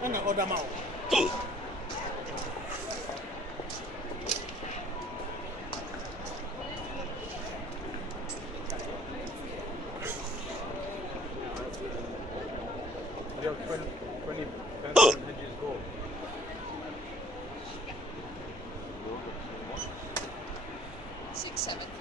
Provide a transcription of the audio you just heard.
นั่นน่ะโอดาเมา You have 20 pencils and hedges gold. 6, 7.